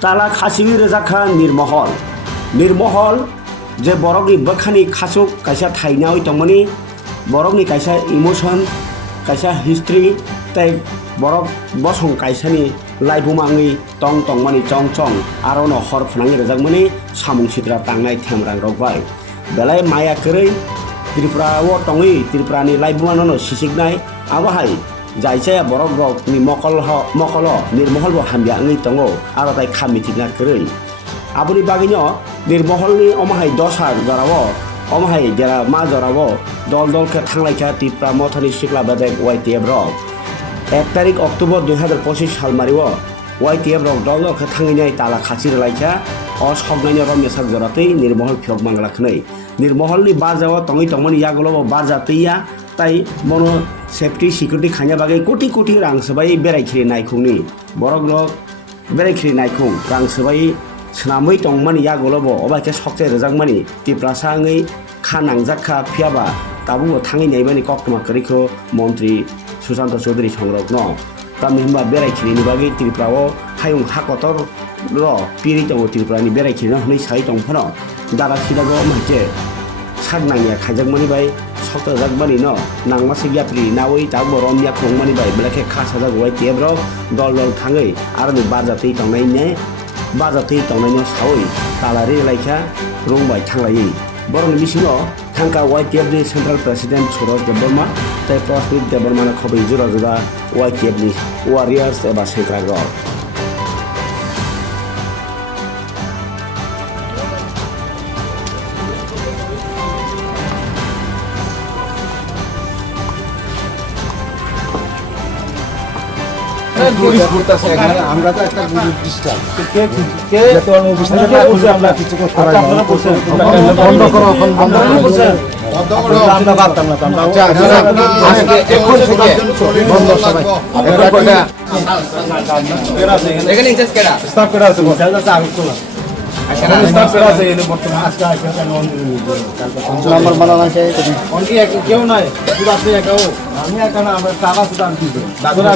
Tala Khachiui Rwikha Neermahal je borokni bakhani khachuk kaisa thainawi tongmani borokni kaisa emotion kaisa history tei borok bosong kaisani laibumangni tongmani chong arono hor phnangi rwjakmani samung sitra tangnai themrang rok bai belai maya kwrwi Tripura o tongwi Tripurani laibumano sisiknai abahai jaisaya borok rokni mokolo Neermahal bo hambiangni tongo aro tai khamitikna kwrwi aboni bagino Neermahalni omahai 10 jorao omahai jera ma jorao dol ke thanglai kha Tripura mothoni sikla badek Ytf Rok 1 তারিখ October 2025 সাল Mario Ytf Rok dol ke thanginai Tala Khachiui Rwikha Sokchanaino Romyasakni joratei Neermahal phirok manglakhnai Neermahalni barjao tongmani yagulo barjateiya tai mono safety security khaina bagai koti rang sabai beraikhiri naikungni borok rok beraikhiri naikung rang sabai snamui tongmani yagulo obaike sokchai rwjakmani Tripura sangai khanangjaka phiaba tabu thangi naibani koktoma koriko মন্ত্রী সুশান্ত চৌধুরী সংরক্ষণ তামিমবা বেরাইখিরিনি বাগै Tripura o hayung hakotor ro piri tongo Tripurani beraikirina hwnai sai tongphano dara khidago maike sagnangya khaijakmani bai soktajakmani no nangmase gyapri nawi tabo romyak tongmani bai belake khasajak Ytf Rok dol thangwi aroni barjatei tongnai no sawi Tala Rwikha rungbai thanglai boroni bisingo thangka Ytf ni Central President Suraj Deborma tei Prosprit Deborma khobai jura Ytf ni warriors eba sentra rok আমরা তো একটা group disturb যেহেতু আমি অফিসে বলছি আমরা কিছু করতে পারি না বন্ধ করো এখন বন্ধ করো আমরা পারতাম না আমরা আজকে এখন থেকে বন্ধ সবাই এখন কয়টা এখানে ইনচার্জ কেডা স্টাফ কেডা আছে বলছে আচ্ছা আমি তো স্টাফ কেডা আছে এনে বর্তমানে আজকে এখানে নাম্বার বানানো আছে অনলি কেউ নাই শুধু আপনি একাও আমি একা না আমরা টাকা শুধু আমি দিব দাদুরা